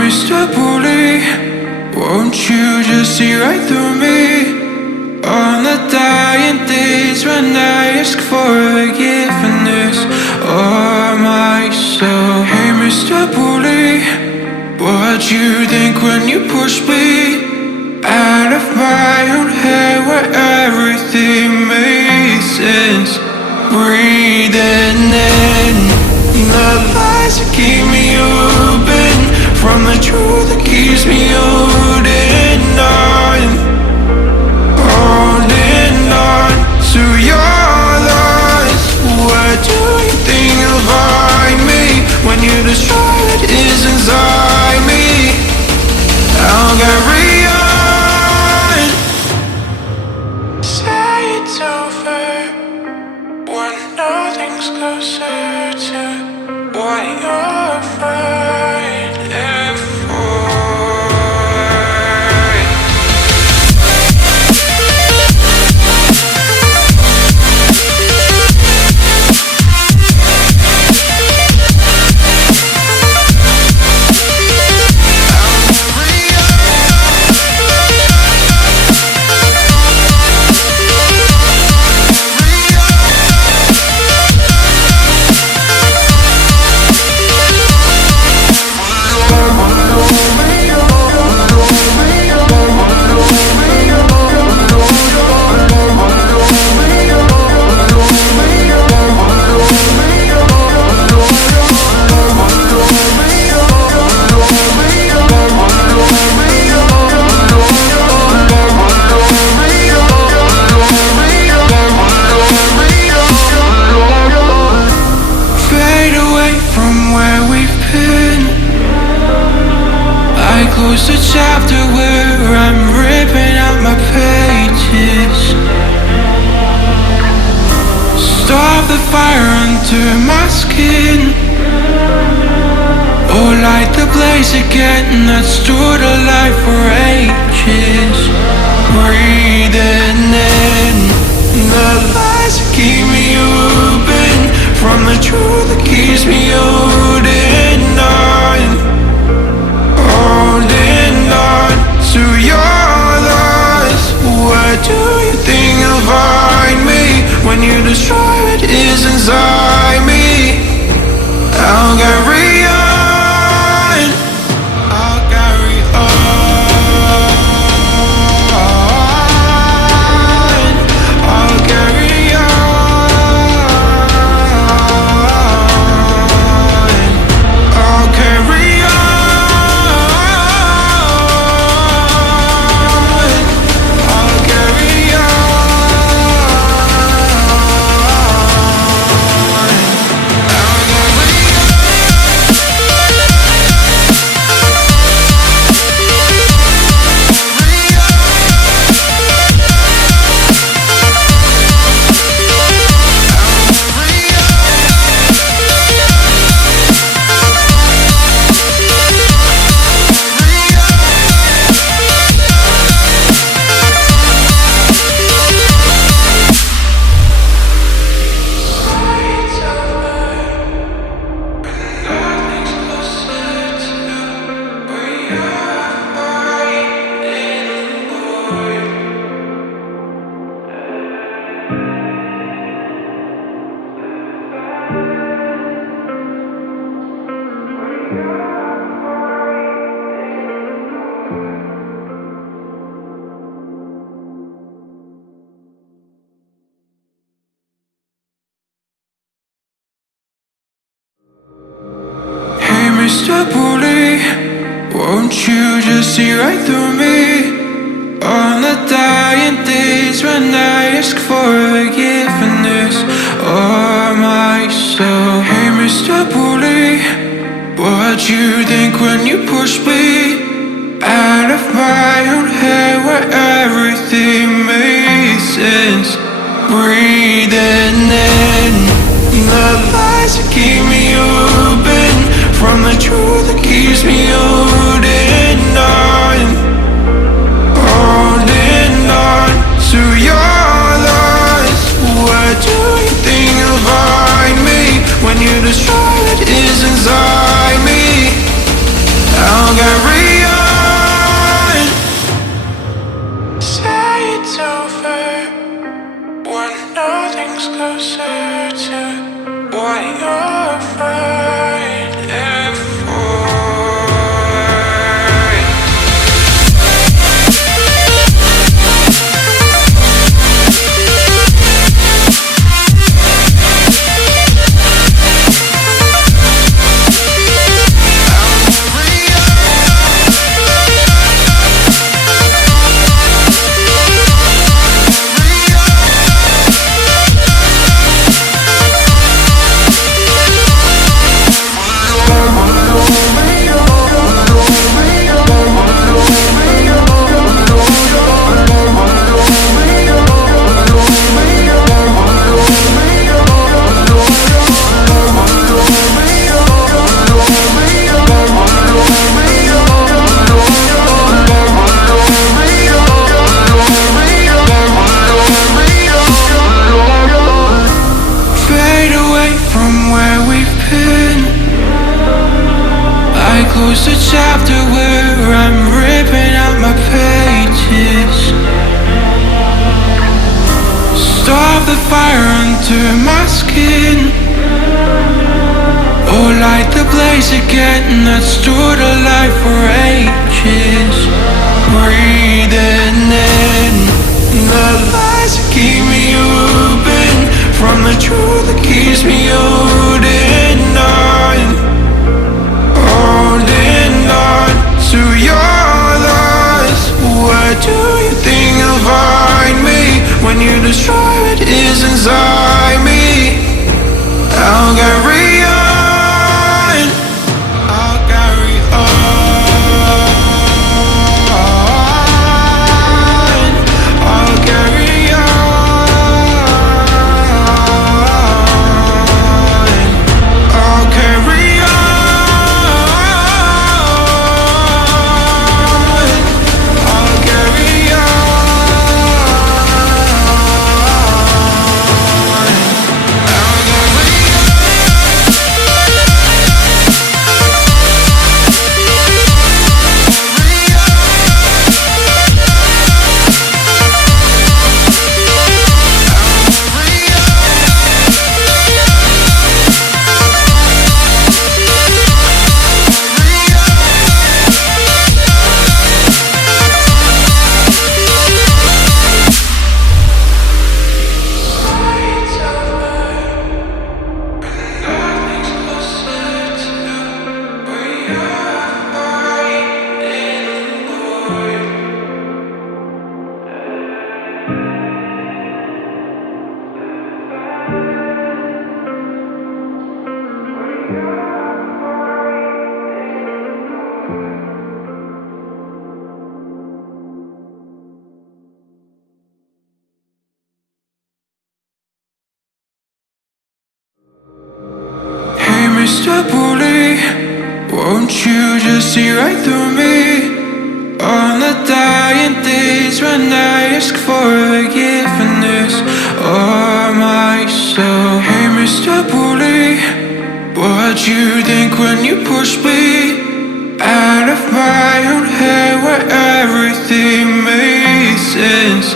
Mr. Bully, won't you just see right through me? On the dying days when I ask for forgiveness or my soul. Hey Mr. Bully, what you think when you push me out of my own head where everything made sense? Breathing in the lies that keep me open from the truth that keeps me holding on to your lies. Where do you think you'll find me when you destroy what is inside me? I'll carry on. Say it's over when nothing's closer to what you're fighting for. Close the chapter where I'm ripping out my pages. Stop the fire under my skin, or light the blaze again that stood alive for ages. Breathing in the lies that keep me open from the truth that keeps me holding on to your lies. Where do you think you'll find me when you destroy what is inside me? I'll carry on. I'll carry on. I'll carry on. I'll carry on. Mr. Bully, won't you just see right through me? On the dying days when I ask for forgiveness or my soul. Hey Mr. Bully, what you think when you push me out of my own head where everything made sense? Breathing in the lies that keep me open from the truth that keeps me holding on to your lies. Where do you think you'll find me when you destroy what is inside me? I'll get Close the chapter where I'm ripping out my pages. Stop the fire under my skin. Oh, light the blaze again that stood alive for ages. Breathing in the lies that keep me open from the truth that keeps me holding on. Holding on to your loss. Where do you think you'll find me when you destroy what is inside me? I'll carry on. I'll carry on. I'll carry on. I'll carry on. Mr. Bully, won't you just see right through me? On the dying days when I ask for forgiveness of myself. Hey Mr. Bully, what you think when you push me out of my own head where everything makes sense?